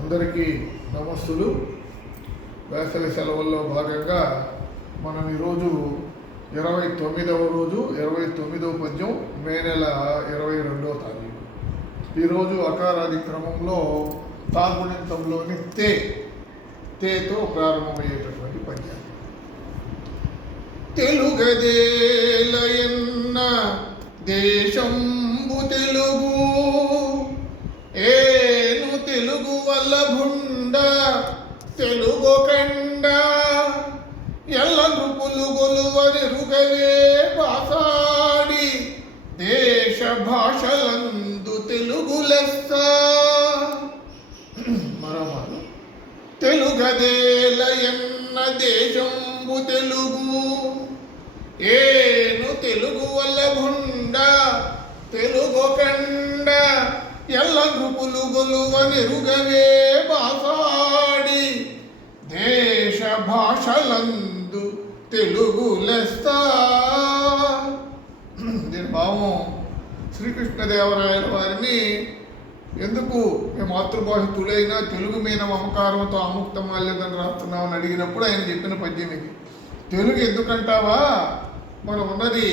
అందరికీ నమస్తులు. వేసవి సెలవుల్లో భాగంగా మనం ఈరోజు 29వ రోజు 29వ పద్యం మే నెల 22వ తారీఖు. ఈరోజు అకారాది క్రమంలో తాగుణింతంలోని తేతో ప్రారంభమయ్యేటటువంటి పద్యం. తెలుగదేలయన్న దేశంబు తెలుగు, ఏను తెలుగు వల్లభుండ తెలుగు కండ, ఎల్ల నృపులు గొలువరెరుగవే బాసాడి, దేశ భాషలందు తెలుగు లెస్స. మరొమారు తెలుగదేలయన్న దేశంబు తెలుగు, ఏను తెలుగు వల్లభుండ తెలుగు కండ, ఎల్ల నృపులు గొలువనెరుగవే బాసాడి, దేశ భాషలందు తెలుగు లెస్స. దీని భావం శ్రీకృష్ణదేవరాయల వారిని ఎందుకు మీ మాతృభాష తులైనా తెలుగు మీద మమకారంతో ఆముక్తమాల్యదని రాస్తున్నామని అడిగినప్పుడు ఆయన చెప్పిన పద్యం ఇది. తెలుగు ఎందుకంటావా, మనం ఉన్నది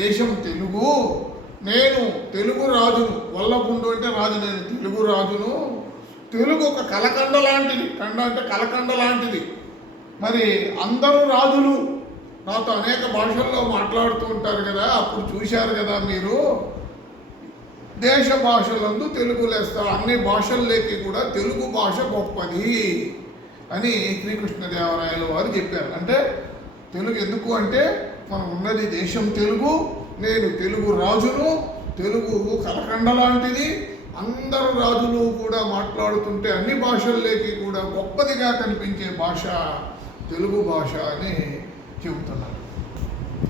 దేశం తెలుగు, నేను తెలుగు రాజును, వల్లభుండు అంటే రాజు, నేను తెలుగు రాజును. తెలుగు ఒక కలకండ లాంటిది, కండ అంటే కలకండ లాంటిది. మరి అందరూ రాజులు నాతో అనేక భాషల్లో మాట్లాడుతూ ఉంటారు కదా, అప్పుడు చూశారు కదా మీరు, దేశ భాషలందు తెలుగు లెస్స, అన్ని భాషల్లోకి కూడా తెలుగు భాష గొప్పది అని శ్రీకృష్ణదేవరాయల వారు చెప్పారు. అంటే తెలుగు ఎందుకు అంటే మనం ఉన్నది దేశం తెలుగు, నేను తెలుగు రాజును, తెలుగు కలకండ లాంటిది, అందరు రాజులు కూడా మాట్లాడుతుంటే అన్ని భాషల్లోకి కూడా గొప్పదిగా కనిపించే భాష తెలుగు భాష అని చెబుతున్నాను.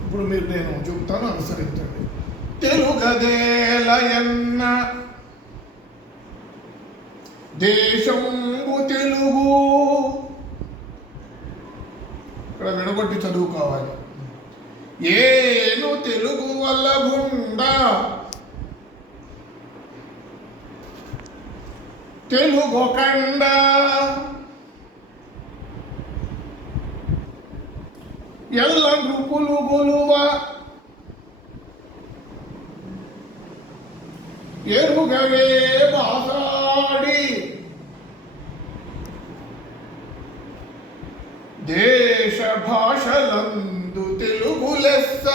ఇప్పుడు నేను చెబుతాను, అనుసరించండి. తెలుగదేలయన్న దేశంబు తెలుగు, ఇక్కడ విడగొట్టి చదువుకోవాలి. ఏను తెలుగు వల్లభుండ తెలుగు కండ, ఎల్ల నృపులు గొలువ ఎరుగవే బాసాడి, దేశ భాషలందు తెలుగు లెస్స.